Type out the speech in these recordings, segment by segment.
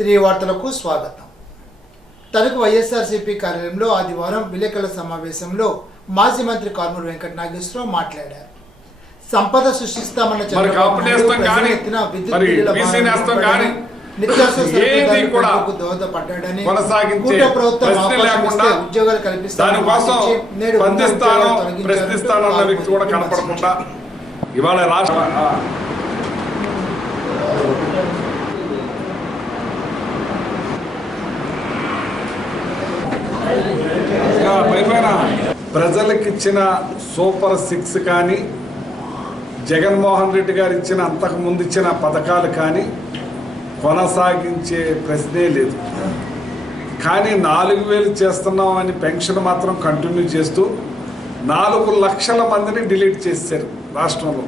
తిరిగి వార్తలకు స్వాగతం. తనకు వైఎస్ఆర్సీపీ కార్యాలయంలో ఆదివారం విలేకరుల సమావేశంలో మాజీ మంత్రి కారుమూరి వెంకట నాగేశ్వరరావు మాట్లాడారు. సంపద సృష్టిస్తామన్న దోహదపడ్డాడని, కూట ప్రభుత్వం ఉద్యోగాలు కల్పిస్తామని ప్రజలకిచ్చిన సూపర్ 6 కానీ జగన్మోహన్ రెడ్డి గారు ఇచ్చిన అంతకుముందు ఇచ్చిన పథకాలు కానీ కొనసాగించే ప్రశ్నే లేదు. కానీ 4,000 చేస్తున్నామని పెన్షన్ మాత్రం కంటిన్యూ చేస్తూ 4 లక్షల మందిని డిలీట్ చేశారు రాష్ట్రంలో.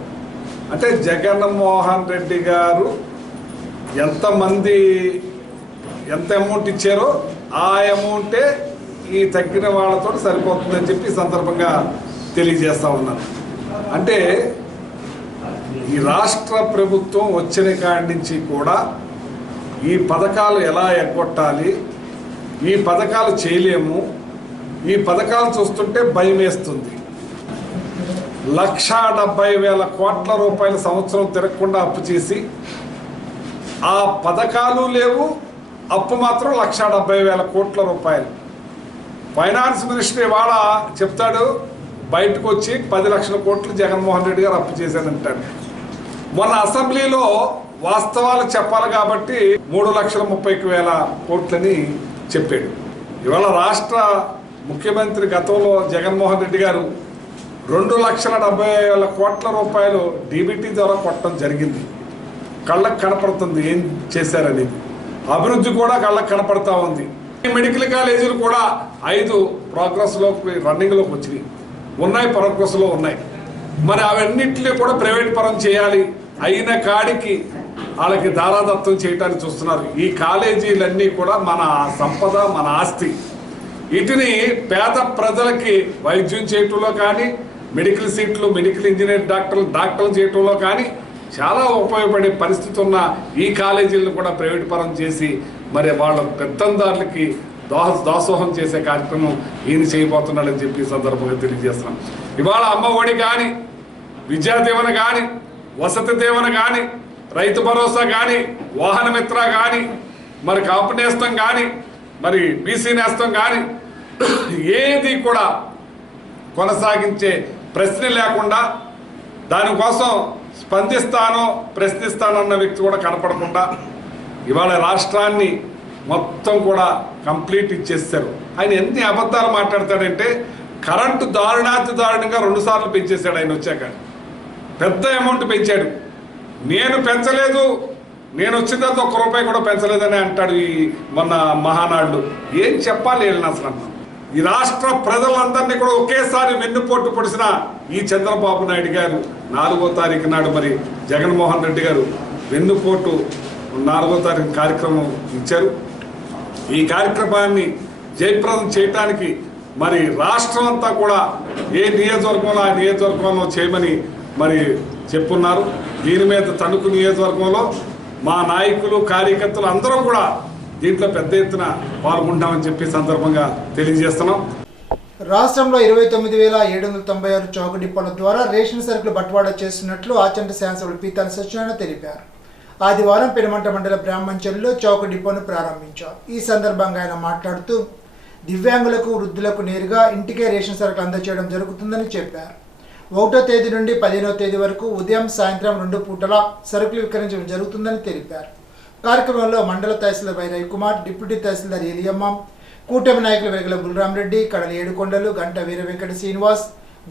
అంటే జగన్మోహన్ రెడ్డి గారు ఎంత అమౌంట్ ఇచ్చారో ఆ అమౌంటే ఈ తగ్గిన వాళ్ళతో సరిపోతుందని చెప్పి ఈ సందర్భంగా తెలియజేస్తా ఉన్నాను. అంటే ఈ రాష్ట్ర ప్రభుత్వం వచ్చిన కాడి నుంచి కూడా ఈ పథకాలు ఎలా ఎగ్గొట్టాలి, ఈ పథకాలు చేయలేము, ఈ పథకాలు చూస్తుంటే భయం వేస్తుంది. 1,70,000 కోట్ల రూపాయల సంవత్సరం తిరగకుండా అప్పు చేసి ఆ పథకాలు లేవు, అప్పు మాత్రం 1,70,000 కోట్ల రూపాయలు. ఫైనాన్స్ మినిస్టర్ ఇవాళ చెప్తాడు, బయటకు వచ్చి 10 లక్షల కోట్లు జగన్మోహన్ రెడ్డి గారు అప్పు చేశానంటాడు. మొన్న అసెంబ్లీలో వాస్తవాలు చెప్పాలి కాబట్టి 3,30,000 కోట్లని చెప్పాడు. ఇవాళ రాష్ట్ర ముఖ్యమంత్రి గతంలో జగన్మోహన్ రెడ్డి గారు 2,70,000 కోట్ల రూపాయలు డీబీటీ ద్వారా కొట్టడం జరిగింది. కళ్ళకు కనపడుతుంది ఏం చేశారని. అభివృద్ధి కూడా కళ్ళకు కనపడతా ఉంది. మెడికల్ కాలేజీలు కూడా 5 ప్రోగ్రెస్లోకి రన్నింగ్లోకి వచ్చినాయి, ఉన్నాయి, ప్రోగ్రెస్లో ఉన్నాయి. మరి అవన్నింటినీ కూడా ప్రైవేట్ పరం చేయాలి, అయిన కాడికి వాళ్ళకి దారాదత్తం చేయడానికి చూస్తున్నారు. ఈ కాలేజీలన్నీ కూడా మన సంపద, మన ఆస్తి. వీటిని పేద ప్రజలకి వైద్యం చేయటంలో కానీ, మెడికల్ సీట్లు, మెడికల్ ఇంజనీర్ డాక్టర్లు చేయటంలో కానీ చాలా ఉపయోగపడే పరిస్థితి ఉన్న ఈ కాలేజీలను కూడా ప్రైవేట్ పరం చేసి మరి వాళ్ళ పెత్తందారులకి దాసోహం చేసే కార్యక్రమం ఈయన చేయబోతున్నాడని చెప్పి సందర్భంగా తెలియజేస్తున్నాం. ఇవాళ అమ్మ ఒడి కానీ, విద్యా దీవెన కానీ, వసతి దీవెన కానీ, రైతు భరోసా కానీ, వాహన మిత్ర కానీ, మరి కాపు నేస్తం కానీ, మరి బీసీ నేస్తం కానీ ఏది కూడా కొనసాగించే ప్రశ్న లేకుండా, దానికోసం ప్రశ్నిస్తానన్న వ్యక్తి కూడా కనపడకుండా ఇవాళ రాష్ట్రాన్ని మొత్తం కూడా కంప్లీట్ ఇచ్చేస్తారు. ఆయన ఎన్ని అబద్ధాలు మాట్లాడతాడంటే, కరెంటు దారుణంగా 2 సార్లు పెంచేశాడు. ఆయన వచ్చాక పెద్ద అమౌంట్ పెంచాడు. నేను పెంచలేదు, నేను వచ్చిన తర్వాత 1 రూపాయి కూడా పెంచలేదని అంటాడు ఈ మొన్న మహానాడు. ఏం చెప్పాలి వీళ్ళని అసలు? ఈ రాష్ట్ర ప్రజలందరినీ కూడా ఒకేసారి వెన్నుపోటు పొడిసిన ఈ చంద్రబాబు నాయుడు గారు 4వ తారీఖు నాడు మరి జగన్మోహన్ రెడ్డి గారు వెన్నుపోటు 4వ తారీఖు కార్యక్రమం ఇచ్చారు. ఈ కార్యక్రమాన్ని జయప్రదం చేయటానికి మరి రాష్ట్రం అంతా కూడా ఏ నియోజకవర్గంలో ఆ నియోజకవర్గంలో చేయమని మరి చెప్పున్నారు. దీని మీద తణుకు నియోజకవర్గంలో మా నాయకులు, కార్యకర్తలు అందరం కూడా దీంట్లో పెద్ద ఎత్తున పాల్గొంటామని చెప్పి సందర్భంగా తెలియజేస్తున్నాం. రాష్ట్రంలో 29,796 చౌక డిపోల ద్వారా రేషన్ సరుకులు బట్వాడా చేస్తున్నట్లు ఆచంట శాసనసభ్యులు పీతాల సత్యనారాయణ తెలిపారు. ఆదివారం పెనుమంట మండల బ్రాహ్మణచెరువులో చౌక డిపోను ప్రారంభించారు. ఈ సందర్భంగా ఆయన మాట్లాడుతూ దివ్యాంగులకు, వృద్ధులకు నేరుగా ఇంటికే రేషన్ సరుకులు అందజేయడం జరుగుతుందని చెప్పారు. 1వ తేదీ నుండి 15వ తేదీ వరకు ఉదయం, సాయంత్రం 2 పూటల సరుకులు విక్రయించడం జరుగుతుందని తెలిపారు. కార్యక్రమంలో మండల తహసీల్దార్ వై రవికుమార్, డిప్యూటీ తహసీల్దార్ ఏలియమ్మ, కూటమి నాయకులు వెలగల బుల్రామరెడ్డి, కడలి ఏడుకొండలు, గంట వీర వెంకట శ్రీనివాస్,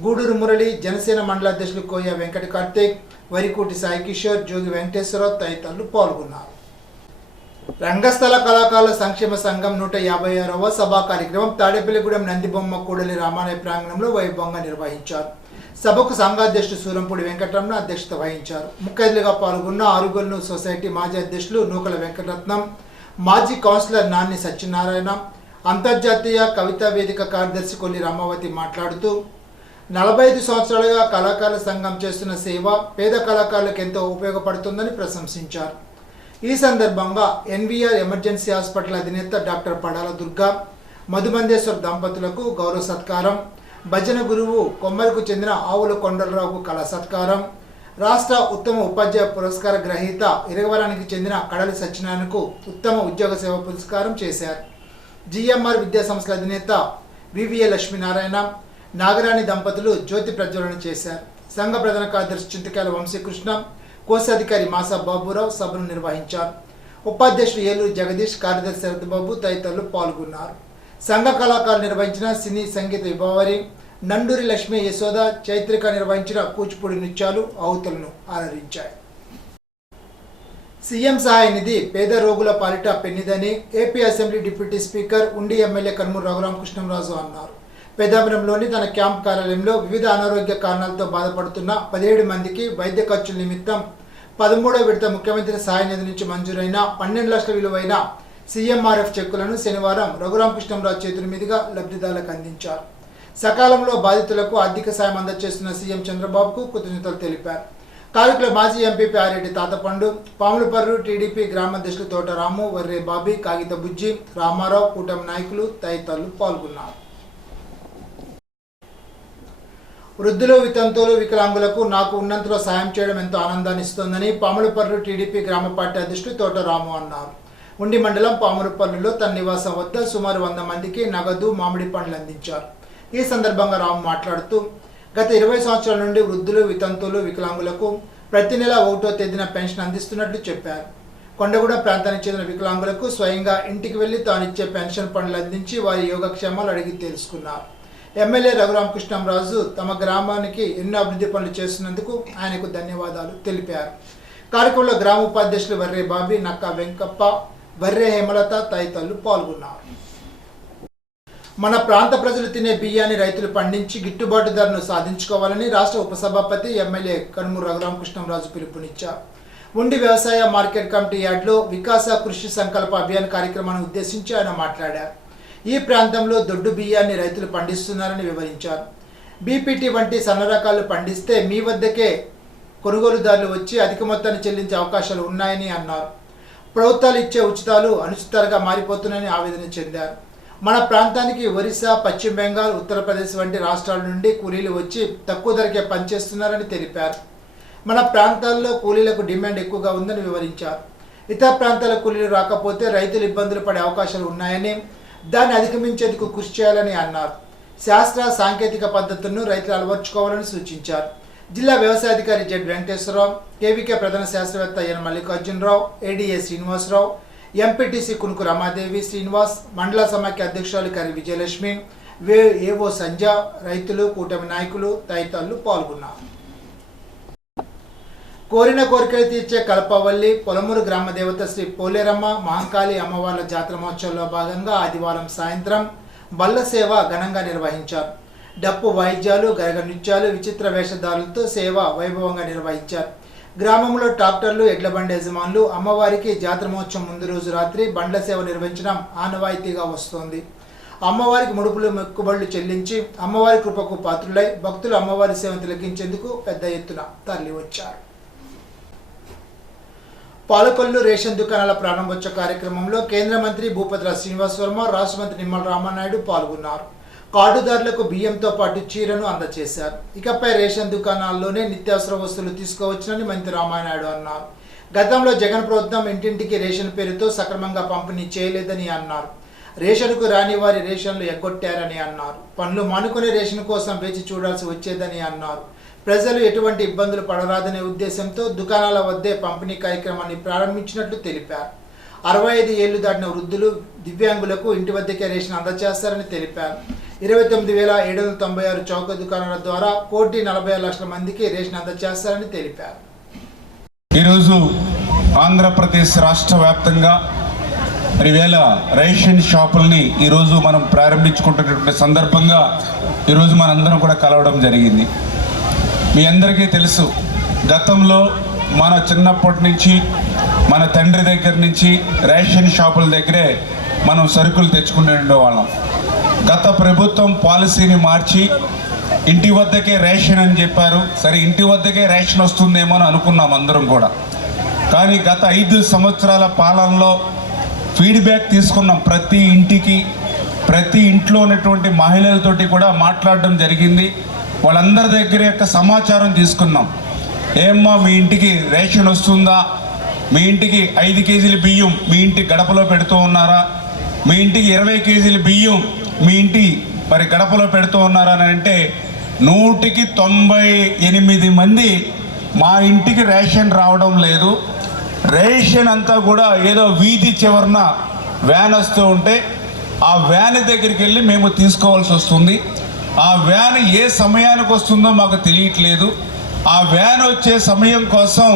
గూడూరు మురళి, జనసేన మండల అధ్యక్షులు కోయ వెంకట కార్తీక్, వరికోటి సాయి కిషోర్, జోగి వెంకటేశ్వరరావు తదితరులు పాల్గొన్నారు. రంగస్థల కళాకారుల సంక్షేమ సంఘం 156వ సభా కార్యక్రమం తాడేపల్లిగూడెం నందిబొమ్మ కూడలి రామాలయ ప్రాంగణంలో వైభవంగా నిర్వహించారు. సభకు సంఘాధ్యక్షుడు సూరంపూడి వెంకటరమణ అధ్యక్షత వహించారు. ముఖ్య అతిథిగా పాల్గొన్న ఆరుగొల్లు సొసైటీ మాజీ అధ్యక్షులు నూకల వెంకటరత్నం, మాజీ కౌన్సిలర్ నాన్ని సత్యనారాయణ, అంతర్జాతీయ కవితా వేదిక కార్యదర్శి కొల్లి రామావతి మాట్లాడుతూ 45 సంవత్సరాలుగా కళాకారుల సంఘం చేస్తున్న సేవ పేద కళాకారులకు ఎంతో ఉపయోగపడుతుందని ప్రశంసించారు. ఈ సందర్భంగా ఎన్వీఆర్ ఎమర్జెన్సీ హాస్పిటల్ అధినేత డాక్టర్ పడాల దుర్గా, మధుమందేశ్వర్ దంపతులకు గౌరవ సత్కారం, భజన గురువు కొమ్మలకు చెందిన ఆవుల కొండలరావుకు కళా సత్కారం, రాష్ట్ర ఉత్తమ ఉపాధ్యాయ పురస్కార గ్రహీత ఇరగవరానికి చెందిన కడలి సత్యనారాయణకు ఉత్తమ ఉద్యోగ సేవ పురస్కారం చేశారు. జిఎంఆర్ విద్యా సంస్థల అధినేత వివిఏ లక్ష్మీనారాయణ, నాగరాణి దంపతులు జ్యోతి ప్రజ్వలన చేశారు. సంఘ ప్రధాన కార్యదర్శి చింతకాయల వంశీకృష్ణ, కోశాధికారి మాసా బాబురావు సభను నిర్వహించారు. ఉపాధ్యక్షుడు ఏలూరు జగదీష్, కార్యదర్శి శరత్బాబు తదితరులు పాల్గొన్నారు. సంఘ కళాకారులు నిర్వహించిన సినీ సంగీత విభావరి, నండూరి లక్ష్మీ యశోద, చైత్రిక నిర్వహించిన కూచిపూడి నృత్యాలు ఆహుతులను ఆదరించాయి. సీఎం సహాయ నిధి పేద రోగుల పాలిట పెన్నిదని ఏపీ అసెంబ్లీ డిప్యూటీ స్పీకర్ ఉండి ఎమ్మెల్యే కనుమూరు రఘురామకృష్ణంరాజు అన్నారు. పెద్దాపురంలోని తన క్యాంప్ కార్యాలయంలో వివిధ అనారోగ్య కారణాలతో బాధపడుతున్న 17 మందికి వైద్య ఖర్చుల నిమిత్తం 13వ విడత ముఖ్యమంత్రి సహాయ నిధి నుంచి మంజూరైన 12 లక్షల విలువైన సీఎంఆర్ఎఫ్ చెక్కులను శనివారం రఘురామకృష్ణంరాజు చేతుల మీదుగా లబ్ధిదారులకు అందించారు. సకాలంలో బాధితులకు ఆర్థిక సాయం అందజేస్తున్న సీఎం చంద్రబాబుకు కృతజ్ఞతలు తెలిపారు. కార్యక్రమంలో మాజీ ఎంపీపీ ఆరెడ్డి తాతపండు, పాములపర్రు టీడీపీ గ్రామాధ్యక్షులు తోటరాము, వర్రే బాబీ, కాగిత బుజ్జి, రామారావు, కూటమి నాయకులు తదితరులు పాల్గొన్నారు. వృద్ధులు, వితంతువులు, వికలాంగులకు నాకు ఉన్నంతలో సాయం చేయడం ఎంతో ఆనందాన్ని ఇస్తోందని పాములపర్రు టీడీపీ గ్రామ పార్టీ అధ్యక్షుడు తోటరాము అన్నారు. ఉండి మండలం పాములపర్రులో తన నివాసం వద్ద సుమారు 100 మందికి నగదు, మామిడి పండ్లు అందించారు. ఈ సందర్భంగా రాము మాట్లాడుతూ గత 20 సంవత్సరాల నుండి వృద్ధులు, వితంతువులు, వికలాంగులకు ప్రతి నెల 1వ తేదీన పెన్షన్ అందిస్తున్నట్లు చెప్పారు. కొండగూడ ప్రాంతానికి చెందిన వికలాంగులకు స్వయంగా ఇంటికి వెళ్లి తానిచ్చే పెన్షన్ పండ్లు అందించి వారి యోగక్షేమాలు అడిగి తెలుసుకున్నారు. ఎమ్మెల్యే రఘురామకృష్ణంరాజు తమ గ్రామానికి ఎన్నో అభివృద్ధి పనులు చేస్తున్నందుకు ఆయనకు ధన్యవాదాలు తెలిపారు. కార్యక్రమంలో గ్రామ ఉపాధ్యక్షులు వర్రే బాబీ, నక్కా వెంకప్ప, వర్రే హేమలత తదితరులు పాల్గొన్నారు. మన ప్రాంత ప్రజలు తినే బియ్యాన్ని రైతులు పండించి గిట్టుబాటు ధరను సాధించుకోవాలని రాష్ట్ర ఉపసభాపతి ఎమ్మెల్యే కనుమూరు రఘురామకృష్ణంరాజు పిలుపునిచ్చారు. ఉండి వ్యవసాయ మార్కెట్ కమిటీ యార్డ్లో వికాస కృషి సంకల్ప అభియాన్ కార్యక్రమాన్ని ఉద్దేశించి ఆయన మాట్లాడారు. ఈ ప్రాంతంలో దొడ్డు బియ్యాన్ని రైతులు పండిస్తున్నారని వివరించారు. బీపీటీ వంటి సన్న రకాలు పండిస్తే మీ వద్దకే కొనుగోలుదారులు వచ్చి అధిక మొత్తాన్ని చెల్లించే అవకాశాలు ఉన్నాయని అన్నారు. ప్రభుత్వాలు ఇచ్చే ఉచితాలు అనుచితాలుగా మారిపోతున్నాయని ఆవేదన చెందారు. మన ప్రాంతానికి ఒరిస్సా, పశ్చిమ బెంగాల్, ఉత్తరప్రదేశ్ వంటి రాష్ట్రాల నుండి కూలీలు వచ్చి తక్కువ ధరకే పనిచేస్తున్నారని తెలిపారు. మన ప్రాంతాల్లో కూలీలకు డిమాండ్ ఎక్కువగా ఉందని వివరించారు. ఇతర ప్రాంతాల కూలీలు రాకపోతే రైతులు ఇబ్బందులు పడే అవకాశాలు ఉన్నాయని, దాన్ని అధిగమించేందుకు కృషి చేయాలని అన్నారు. శాస్త్ర సాంకేతిక పద్ధతులను రైతులు అలవర్చుకోవాలని సూచించారు. జిల్లా వ్యవసాయాధికారి జెడ్ వెంకటేశ్వరరావు, కేవీకే ప్రధాన శాస్త్రవేత్త ఎన్ మల్లికార్జునరావు, ఏడీఏ శ్రీనివాసరావు, ఎంపీటీసీ కునుకు రమాదేవి, శ్రీనివాస్, మండల సమాఖ్య అధ్యక్షురాలు కరి విజయలక్ష్మి, ఏవో సంజ, రైతులు, కూటమి నాయకులు తదితరులు పాల్గొన్నారు. కోరిన కోరికలు తీర్చే కల్పవల్లి పొలమూరు గ్రామ దేవత శ్రీ పోలేరమ్మ మహంకాళి అమ్మవార్ల జాతర మహోత్సవంలో భాగంగా ఆదివారం సాయంత్రం బల్ల సేవ ఘనంగా నిర్వహించారు. డప్పు వాయిద్యాలు, గరగ నృత్యాలు, విచిత్ర వేషధారులతో సేవ వైభవంగా నిర్వహించారు. గ్రామంలో ట్రాక్టర్లు, ఎడ్ల బండి యజమానులు అమ్మవారికి జాతర మహోత్సవం ముందు రోజు రాత్రి బండ్ల సేవ నిర్వహించడం ఆనవాయితీగా వస్తోంది. అమ్మవారికి ముడుపులు, మొక్కుబడులు చెల్లించి అమ్మవారి కృపకు పాత్రులై భక్తులు అమ్మవారి సేవను తిలకించేందుకు పెద్ద ఎత్తున తరలి వచ్చారు. పాలకొల్లు రేషన్ దుకాణాల ప్రారంభోత్సవ కార్యక్రమంలో కేంద్ర మంత్రి భూపతిరాజు శ్రీనివాస్ వర్మ, రాష్ట్ర మంత్రి నిమ్మల రామానాయుడు పాల్గొన్నారు. కార్డుదారులకు బియ్యంతో పాటు చీరను అందజేశారు. ఇకపై రేషన్ దుకాణాల్లోనే నిత్యావసర వస్తువులు తీసుకోవచ్చునని మంత్రి రామానాయుడు అన్నారు. గతంలో జగన్ ప్రభుత్వం ఇంటింటికి రేషన్ పేరుతో సక్రమంగా పంపిణీ చేయలేదని అన్నారు. రేషన్కు రాని వారి రేషన్లు ఎగ్గొట్టారని అన్నారు. పనులు మానుకునే రేషన్ కోసం వేచి చూడాల్సి వచ్చేదని అన్నారు. ప్రజలు ఎటువంటి ఇబ్బందులు పడరాదనే ఉద్దేశంతో దుకాణాల వద్దే పంపిణీ కార్యక్రమాన్ని ప్రారంభించినట్లు తెలిపారు. 65 ఏళ్లు దాటిన వృద్ధులు, దివ్యాంగులకు ఇంటి వద్దకే రేషన్ అందజేస్తారని తెలిపారు. 29,796 చౌక దుకాణాల ద్వారా 1,40,00,000 మందికి రేషన్ అందజేస్తారని తెలిపారు. ఈరోజు ఆంధ్రప్రదేశ్ రాష్ట్ర వ్యాప్తంగా 10,000 రేషన్ షాపుల్ని ఈరోజు మనం ప్రారంభించుకుంటున్నటువంటి సందర్భంగా ఈరోజు మనందరం కూడా కలవడం జరిగింది. మీ అందరికీ తెలుసు, గతంలో మన చిన్నప్పటి నుంచి మన తండ్రి దగ్గర నుంచి రేషన్ షాపుల దగ్గరే మనం సరుకులు తెచ్చుకునే ఉండేవాళ్ళం. గత ప్రభుత్వం పాలసీని మార్చి ఇంటి వద్దకే రేషన్ అని చెప్పారు. సరే, ఇంటి వద్దకే రేషన్ వస్తుందేమో అని అనుకున్నాం అందరం కూడా. కానీ గత 5 సంవత్సరాల పాలనలో ఫీడ్బ్యాక్ తీసుకున్నాం. ప్రతి ఇంట్లో ఉన్నటువంటి మహిళలతోటి కూడా మాట్లాడడం జరిగింది. వాళ్ళందరి దగ్గర యొక్క సమాచారం తీసుకున్నాం. ఏమ్మా మీ ఇంటికి రేషన్ వస్తుందా, మీ ఇంటికి 5 కేజీల బియ్యం మీ ఇంటి గడపలో పెడుతూ ఉన్నారా, మీ ఇంటికి 20 కేజీల బియ్యం మీ ఇంటి మరి గడపలో పెడుతూ ఉన్నారా అని అంటే 100కి 98 మంది మా ఇంటికి రేషన్ రావడం లేదు. రేషన్ అంతా కూడా ఏదో వీధి చివరన వ్యాన్ వస్తూ ఉంటే ఆ వ్యాన్ దగ్గరికి వెళ్ళి మేము తీసుకోవాల్సి వస్తుంది. ఆ వ్యాన్ ఏ సమయానికి వస్తుందో మాకు తెలియట్లేదు. ఆ వ్యాన్ వచ్చే సమయం కోసం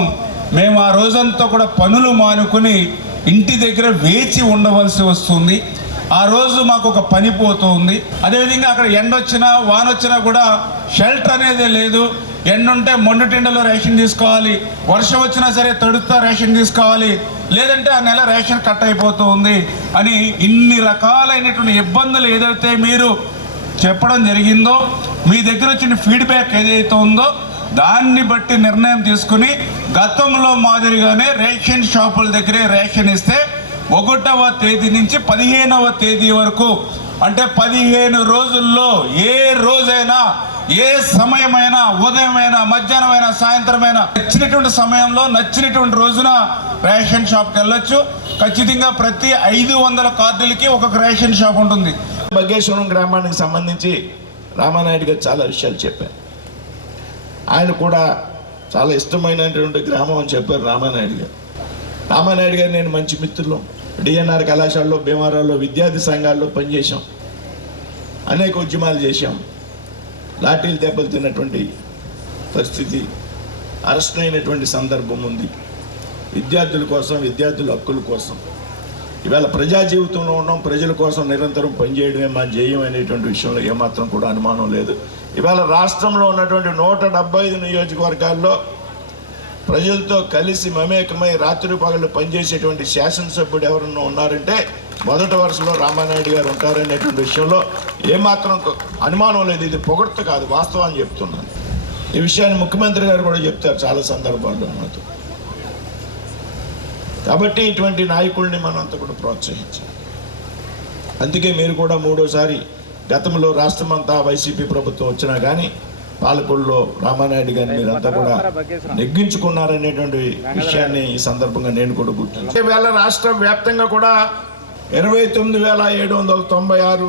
మేము ఆ రోజంతా కూడా పనులు మానుకుని ఇంటి దగ్గర వేచి ఉండవలసి వస్తుంది. ఆ రోజు మాకు ఒక పని పోతుంది. అదేవిధంగా అక్కడ ఎండ వచ్చినా వాన వచ్చినా కూడా షెల్టర్ అనేది లేదు. ఎండ ఉంటే మొండుటిండలో రేషన్ తీసుకోవాలి, వర్షం వచ్చినా సరే తడుస్తా రేషన్ తీసుకోవాలి, లేదంటే ఆ నెల రేషన్ కట్ అయిపోతూ ఉంది అని ఇన్ని రకాలైనటువంటి ఇబ్బందులు ఏదైతే మీరు చెప్పడం జరిగిందో, మీ దగ్గర వచ్చిన ఫీడ్బ్యాక్ ఏదైతే ఉందో దాన్ని బట్టి నిర్ణయం తీసుకుని గతంలో మాదిరిగానే రేషన్ షాపుల దగ్గరే రేషన్ ఇస్తే 1వ తేదీ నుంచి 15వ తేదీ వరకు అంటే 15 రోజుల్లో ఏ రోజైనా ఏ సమయమైనా ఉదయమైనా మధ్యాహ్నమైనా సాయంత్రమైనా నచ్చినటువంటి సమయంలో నచ్చినటువంటి రోజున రేషన్ షాప్కి వెళ్ళొచ్చు. ఖచ్చితంగా ప్రతి 500 కార్డులకి ఒక్కొక్క రేషన్ షాప్ ఉంటుంది. బగ్గేశ్వరం గ్రామానికి సంబంధించి రామానాయుడు గారు చాలా విషయాలు చెప్పారు. ఆయన కూడా చాలా ఇష్టమైనటువంటి గ్రామం అని చెప్పారు రామానాయుడు గారు. రామానాయుడు గారు నేను మంచి మిత్రులు. డిఎన్ఆర్ కళాశాలలో భీమవరంలో విద్యార్థి సంఘాల్లో పనిచేశాం, అనేక ఉద్యమాలు చేశాం. లాఠీలు దెబ్బలు తిన్నటువంటి పరిస్థితి, అరెస్ట్ అయినటువంటి సందర్భం ఉంది. విద్యార్థుల కోసం, విద్యార్థుల హక్కుల కోసం ఇవాళ ప్రజా జీవితంలో ఉన్నాం. ప్రజల కోసం నిరంతరం పనిచేయడమే మా ధ్యేయం అనేటువంటి విషయంలో ఏమాత్రం కూడా అనుమానం లేదు. ఇవాళ రాష్ట్రంలో ఉన్నటువంటి 175 నియోజకవర్గాల్లో ప్రజలతో కలిసి మమేకమై రాత్రి పగళ్ళు పనిచేసేటువంటి శాసనసభ్యుడు ఎవరన్నా ఉన్నారంటే మొదటి వరుసలో రామానాయుడు గారు ఉంటారనేటువంటి విషయంలో ఏమాత్రం అనుమానం లేదు. ఇది పొగడ్త కాదు, వాస్తవాన్ని చెప్తున్నాను. ఈ విషయాన్ని ముఖ్యమంత్రి గారు కూడా చెప్తారు చాలా సందర్భాల్లో నాతో. కాబట్టి ఇటువంటి నాయకుల్ని మనంతా కూడా ప్రోత్సహించాలి. అందుకే మీరు కూడా 3వసారి గతంలో రాష్ట్రమంతా వైసీపీ ప్రభుత్వం వచ్చినా కానీ పాలకొల్లో రామానాయుడు గారిని మీరంతా కూడా నెగ్గించుకున్నారనేటువంటి విషయాన్ని ఈ సందర్భంగా నేను కూడా గుర్తించాను. ఈవేళ రాష్ట్ర వ్యాప్తంగా కూడా 29,796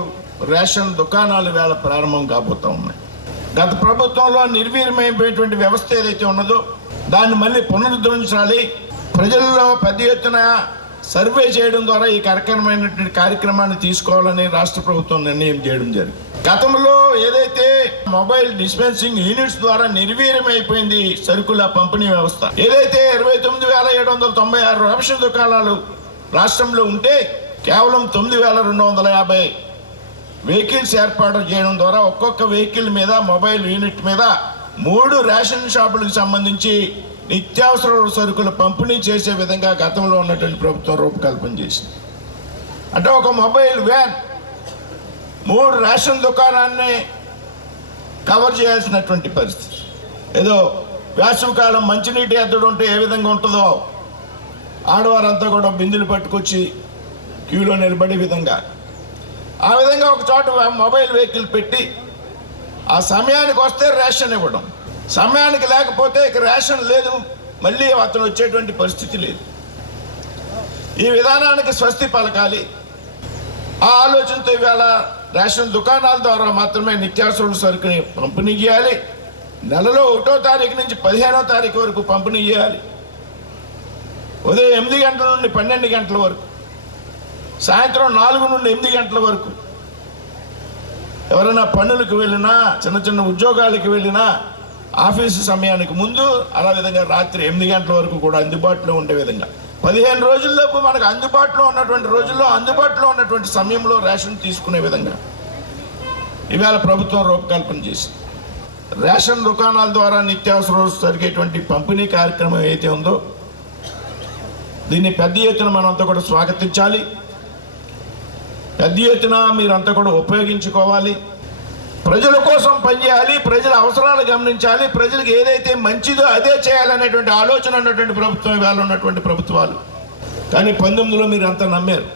రేషన్ దుకాణాలు వేళ ప్రారంభం కాబోతూ ఉన్నాయి. గత ప్రభుత్వంలో నిర్వీర్యమైపోయేటువంటి వ్యవస్థ ఏదైతే ఉన్నదో దాన్ని మళ్ళీ పునరుద్ధరించాలి. ప్రజల్లో పెద్ద ఎత్తున సర్వే చేయడం ద్వారా ఈ కార్యక్రమాన్ని తీసుకోవాలని రాష్ట్ర ప్రభుత్వం నిర్ణయం చేయడం జరిగింది. గతంలో ఏదైతే మొబైల్ డిస్పెన్సింగ్ యూనిట్స్ ద్వారా నిర్వీర్యమైపోయింది సరుకుల పంపిణీ వ్యవస్థ, ఏదైతే 29,796 రేషన్ దుకాణాలు రాష్ట్రంలో ఉంటే కేవలం 9,250 వెహికల్స్ ఏర్పాటు చేయడం ద్వారా ఒక్కొక్క వెహికల్ మీద మొబైల్ యూనిట్ మీద 3 రేషన్ షాపులకు సంబంధించి నిత్యావసర సరుకుల పంపిణీ చేసే విధంగా గతంలో ఉన్నటువంటి ప్రభుత్వం రూపకల్పన చేసింది. అంటే ఒక మొబైల్ వ్యాన్ 3 రేషన్ దుకాణాన్ని కవర్ చేయాల్సినటువంటి పరిస్థితి. ఏదో వేసవికాలం మంచినీటి ఎద్దడు ఉంటే ఏ విధంగా ఉంటుందో ఆడవారంతా కూడా బిందులు పట్టుకొచ్చి క్యూలో నిలబడే విధంగా ఆ విధంగా ఒక చోట మొబైల్ వెహికల్ పెట్టి ఆ సమయానికి వస్తే రేషన్ ఇవ్వడం, సమయానికి లేకపోతే ఇక రేషన్ లేదు, మళ్ళీ అతను వచ్చేటువంటి పరిస్థితి లేదు. ఈ విధానానికి స్వస్తి పలకాలి. ఆ ఆలోచనతో ఇవాళ రేషన్ దుకాణాల ద్వారా మాత్రమే నిత్యావసర సరుకుని పంపిణీ చేయాలి. నెలలో 1వ తారీఖు నుంచి 15వ తారీఖు వరకు పంపిణీ చేయాలి. ఉదయం 8 గంటల నుండి 12 గంటల వరకు, సాయంత్రం 4 నుండి 8 గంటల వరకు. ఎవరైనా పనులకు వెళ్ళినా, చిన్న చిన్న ఉద్యోగాలకు వెళ్ళినా ఆఫీసు సమయానికి ముందు, అలా విధంగా రాత్రి 8 గంటల వరకు కూడా అందుబాటులో ఉండే విధంగా 15 రోజుల్లోపు మనకు అందుబాటులో ఉన్నటువంటి రోజుల్లో అందుబాటులో ఉన్నటువంటి సమయంలో రేషన్ తీసుకునే విధంగా ఇవాళ ప్రభుత్వం రూపకల్పన చేసింది. రేషన్ దుకాణాల ద్వారా నిత్యావసర జరిగేటువంటి పంపిణీ కార్యక్రమం ఏదైతే ఉందో దీన్ని పెద్ద ఎత్తున మనంతా కూడా స్వాగతించాలి. పెద్ద ఎత్తున మీరంతా కూడా ఉపయోగించుకోవాలి. ప్రజల కోసం పనిచేయాలి, ప్రజల అవసరాలు గమనించాలి, ప్రజలకు ఏదైతే మంచిదో అదే చేయాలనేటువంటి ఆలోచన ఉన్నటువంటి ప్రభుత్వం ఇవాళ ఉన్నటువంటి ప్రభుత్వాలు. కానీ 19లో మీరు అంతా నమ్మారు.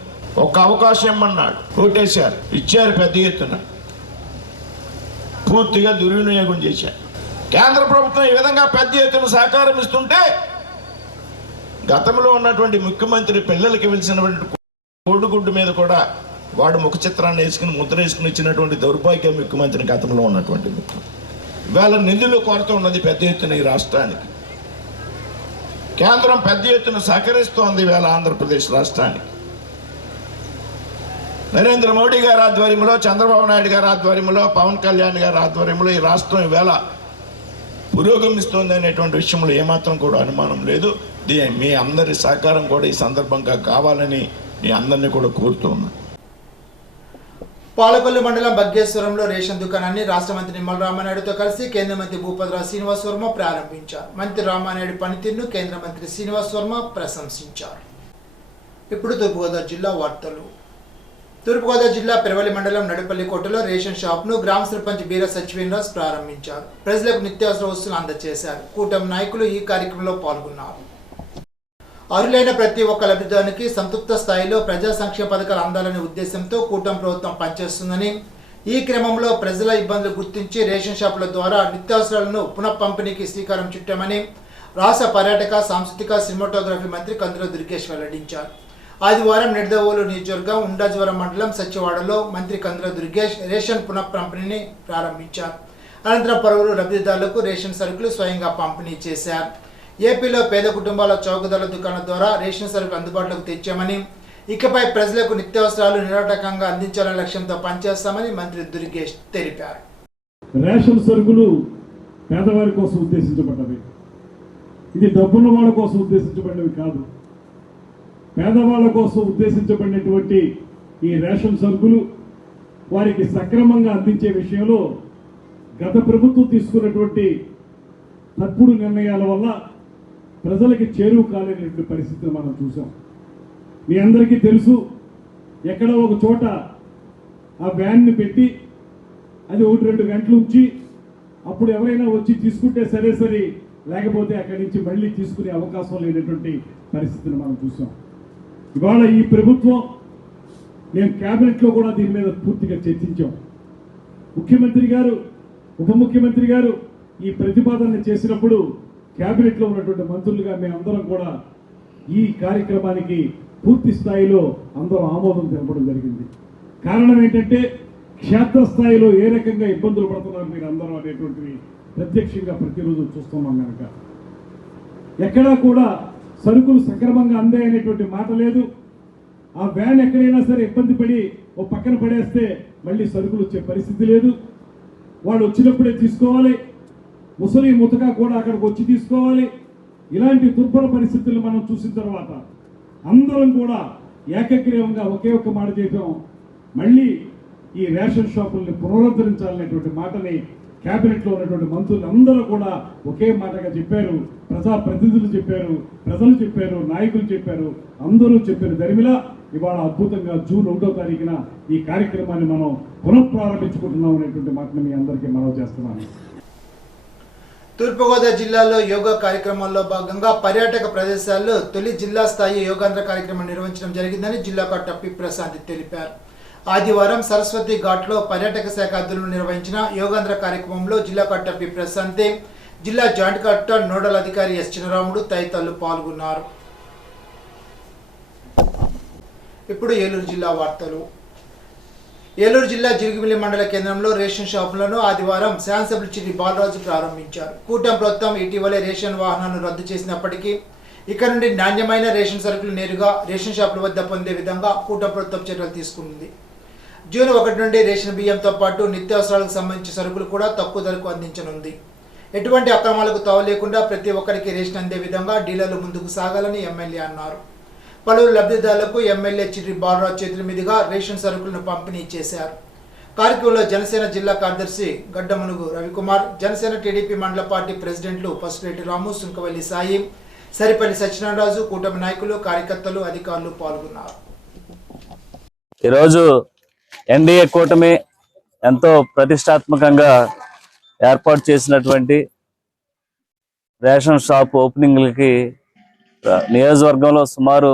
ఒక అవకాశం ఇమ్మన్నాడు, ఓటేశారు, ఇచ్చారు, పెద్ద ఎత్తున పూర్తిగా దుర్వినియోగం చేశారు. కేంద్ర ప్రభుత్వం ఈ విధంగా పెద్ద ఎత్తున సహకారం ఇస్తుంటే గతంలో ఉన్నటువంటి ముఖ్యమంత్రి పిల్లలకి వెలిసినటువంటి కోడిగుడ్డు మీద కూడా వాడు ముఖ చిత్రాన్ని వేసుకుని ముద్ర వేసుకుని ఇచ్చినటువంటి దౌర్భాగ్య ముఖ్యమంత్రి గతంలో ఉన్నటువంటి ముఖ్యమంత్రి. ఇవాళ నిధులు కొరత ఉన్నది పెద్ద ఎత్తున ఈ రాష్ట్రానికి. కేంద్రం పెద్ద ఎత్తున సహకరిస్తోంది ఇవాళ ఆంధ్రప్రదేశ్ రాష్ట్రానికి. నరేంద్ర మోడీ గారి ఆధ్వర్యంలో, చంద్రబాబు నాయుడు గారి ఆధ్వర్యంలో, పవన్ కళ్యాణ్ గారి ఆధ్వర్యంలో ఈ రాష్ట్రం ఈవేళ పురోగమిస్తోంది అనేటువంటి విషయంలో ఏమాత్రం కూడా అనుమానం లేదు. మీ అందరి సహకారం కూడా ఈ సందర్భంగా కావాలని మీ అందరినీ కూడా కోరుతూ ఉన్నాను. పాలకొల్లు మండలం బగ్గేశ్వరంలో రేషన్ దుకాణాన్ని రాష్ట్ర మంత్రి నిమ్మల రామానాయుడుతో కలిసి కేంద్ర మంత్రి భూపతిరావు శ్రీనివాస్ వర్మ ప్రారంభించారు. మంత్రి రామానాయుడు పనితీరును కేంద్ర మంత్రి శ్రీనివాస్ వర్మ ప్రశంసించారు. ఇప్పుడు తూర్పుగోదావరి జిల్లా వార్తలు. తూర్పుగోదావరి జిల్లా పెరవలి మండలం నడుపల్లి కోటలో రేషన్ షాప్ను గ్రామ సర్పంచ్ బీర సచివేంద్రరాజ్ ప్రారంభించారు. ప్రజలకు నిత్యావసర వస్తువులు అందజేశారు. కూటమి నాయకులు ఈ కార్యక్రమంలో పాల్గొన్నారు. అర్హులైన ప్రతి ఒక్క లబ్ధిదారునికి సంతృప్త స్థాయిలో ప్రజా సంక్షేమ పథకాలు అందాలనే ఉద్దేశంతో కూటమి ప్రభుత్వం పనిచేస్తుందని, ఈ క్రమంలో ప్రజల ఇబ్బందులు గుర్తించి రేషన్ షాపుల ద్వారా నిత్యావసరాలను పునః పంపిణీకి శ్రీకారం చుట్టామని రాష్ట్ర పర్యాటక, సాంస్కృతిక, సినిమాటోగ్రఫీ మంత్రి కందుల దుర్గేష్ వెల్లడించారు. ఆదివారం నిడదవోలు నియోజకవర్గం ఉండాజ్వరం మండలం సత్యవాడలో మంత్రి కందుల దుర్గేష్ రేషన్ పునః పంపిణీని ప్రారంభించారు. అనంతరం పలువురు లబ్ధిదారులకు రేషన్ సరుకులు స్వయంగా పంపిణీ చేశారు. ఏపీలో పేద కుటుంబాల చౌకధరల దుకాణాల ద్వారా రేషన్ సరుకులు అందుబాటులోకి తెచ్చామని, ఇకపై ప్రజలకు నిత్యావసరాలు నిరాటకంగా అందించాలనే లక్ష్యంతో పనిచేస్తామని మంత్రి దుర్గేష్ తెలిపారు. రేషన్ సరుకులు పేదవారి కోసం ఉద్దేశించబడ్డవి. ఇది డబ్బున్న వాళ్ళ కోసం ఉద్దేశించబడినవి కాదు. పేదవాళ్ళ కోసం ఉద్దేశించబడినటువంటి ఈ రేషన్ సరుకులు వారికి సక్రమంగా అందించే విషయంలో గత ప్రభుత్వం తీసుకున్నటువంటి తప్పుడు నిర్ణయాల వల్ల ప్రజలకి చేరువ కాలేనటువంటి పరిస్థితిని మనం చూసాం. మీ అందరికీ తెలుసు, ఎక్కడో ఒక చోట ఆ వ్యాన్ని పెట్టి అది 1-2 గంటలు ఉంచి అప్పుడు ఎవరైనా వచ్చి తీసుకుంటే సరే, లేకపోతే అక్కడి నుంచి మళ్ళీ తీసుకునే అవకాశం లేనటువంటి పరిస్థితిని మనం చూసాం. ఇవాళ ఈ ప్రభుత్వం, మేము క్యాబినెట్లో కూడా దీని మీద పూర్తిగా చర్చించాం. ముఖ్యమంత్రి గారు, ఉప ముఖ్యమంత్రి గారు ఈ ప్రతిపాదన చేసినప్పుడు క్యాబినెట్లో ఉన్నటువంటి మంత్రులుగా మేమందరం కూడా ఈ కార్యక్రమానికి పూర్తి స్థాయిలో అందరూ ఆమోదం తెలపడం జరిగింది. కారణం ఏంటంటే క్షేత్రస్థాయిలో ఏ రకంగా ఇబ్బందులు పడుతున్నారు మీరు అందరూ అనేటువంటివి ప్రత్యక్షంగా ప్రతిరోజు చూస్తున్నాం. కనుక ఎక్కడా కూడా సరుకులు సక్రమంగా అందాయనేటువంటి మాట లేదు. ఆ వ్యాన్ ఎక్కడైనా సరే ఇబ్బంది పడి ఓ పక్కన పడేస్తే మళ్ళీ సరుకులు వచ్చే పరిస్థితి లేదు. వాళ్ళు వచ్చినప్పుడే తీసుకోవాలి. ముసలి ముతక కూడా అక్కడికి వచ్చి తీసుకోవాలి. ఇలాంటి దుర్భర పరిస్థితులు మనం చూసిన తర్వాత అందరం కూడా ఏకగ్రీవంగా ఒకే ఒక్క మాట చేయటం, మళ్ళీ ఈ రేషన్ షాపుల్ని పునరుద్ధరించాలనేటువంటి మాటని క్యాబినెట్లో ఉన్నటువంటి మంత్రులు అందరూ కూడా ఒకే మాటగా చెప్పారు. ప్రజాప్రతినిధులు చెప్పారు, ప్రజలు చెప్పారు, నాయకులు చెప్పారు, అందరూ చెప్పారు. దరిమిలా ఇవాళ అద్భుతంగా జూన్ 1వ తారీఖున ఈ కార్యక్రమాన్ని మనం పునఃప్రారంభించుకుంటున్నాం అనేటువంటి మాటను మీ అందరికీ మనవి చేస్తున్నాను. తూర్పుగోదావరి జిల్లాలో యోగా కార్యక్రమాల్లో భాగంగా పర్యాటక ప్రదేశాల్లో తొలి జిల్లా స్థాయి యోగాంధ్ర కార్యక్రమం నిర్వహించడం జరిగిందని జిల్లా కలెక్టర్ పి ప్రశాంత్ తెలిపారు. ఆదివారం సరస్వతి ఘాట్లో పర్యాటక శాఖ ఆధ్వర్యంలో నిర్వహించిన యోగాంధ్ర కార్యక్రమంలో జిల్లా కలెక్టర్ పి ప్రశాంత్, జిల్లా జాయింట్ కలెక్టర్ నోడల్ అధికారి ఎస్ చినరాముడు తదితరులు పాల్గొన్నారు. ఇప్పుడు ఏలూరు జిల్లా వార్తలు. ఏలూరు జిల్లా జిలుగుమిల్లి మండల కేంద్రంలో రేషన్ షాపులను ఆదివారం శాసనసభ్యులు చిరి బాలరాజు ప్రారంభించారు. కూటమి ప్రభుత్వం ఇటీవలే రేషన్ వాహనాలను రద్దు చేసినప్పటికీ ఇక నుండి నాణ్యమైన రేషన్ సరుకులు నేరుగా రేషన్ షాపుల వద్ద పొందే విధంగా కూటమి ప్రభుత్వం చర్యలు తీసుకుంది. జూన్ 1 నుండి రేషన్ బియ్యంతో పాటు నిత్యావసరాలకు సంబంధించిన సరుకులు కూడా తక్కువ ధరకు అందించనుంది. ఎటువంటి అక్రమాలకు తావు లేకుండా ప్రతి ఒక్కరికి రేషన్ అందే విధంగా డీలర్లు ముందుకు సాగాలని ఎమ్మెల్యే అన్నారు. పలువురు లబ్ధిదారులకు ఎమ్మెల్యే చిర్రి బాలరాజు చేతుల మీదుగా రేషన్ సరుకులను పంపిణీ చేశారు. కార్యక్రమంలో జనసేన జిల్లా కార్యదర్శి గడ్డమనుగు రవికుమార్, జనసేన టీడీపీ మండల పార్టీ ప్రెసిడెంట్లు పసుపురెడ్డి రాము, సుంకవల్లి సాయి, సరిపల్లి సత్యనారాయణరాజు, కూటమి నాయకులు, కార్యకర్తలు, అధికారులు పాల్గొన్నారు. ఈరోజు ఎన్డీఏ కూటమి ఎంతో ప్రతిష్టాత్మకంగా ఏర్పాటు చేసినటువంటి రేషన్ షాప్ ఓపెనింగ్లకి నియోజకవర్గంలో సుమారు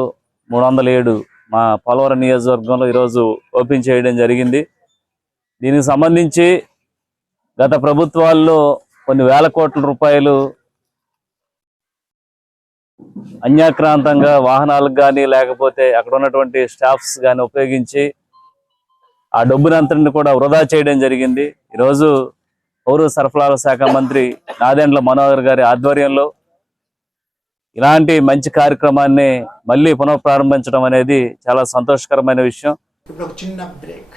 307 మా పోలవరం నియోజకవర్గంలో ఈరోజు ఓపెన్ చేయడం జరిగింది. దీనికి సంబంధించి గత ప్రభుత్వాల్లో కొన్ని వేల కోట్ల రూపాయలు అన్యాక్రాంతంగా వాహనాలకు కానీ లేకపోతే అక్కడ ఉన్నటువంటి స్టాఫ్స్ కానీ ఉపయోగించి ఆ డబ్బునంతటిని కూడా వృధా చేయడం జరిగింది. ఈరోజు పౌర సరఫరాల శాఖ మంత్రి నాదెండ్ల మనోహర్ గారి ఆధ్వర్యంలో ఇలాంటి మంచి కార్యక్రమాన్ని మళ్ళీ పునఃప్రారంభించడం అనేది చాలా సంతోషకరమైన విషయం. ఇప్పుడు ఒక చిన్న బ్రేక్.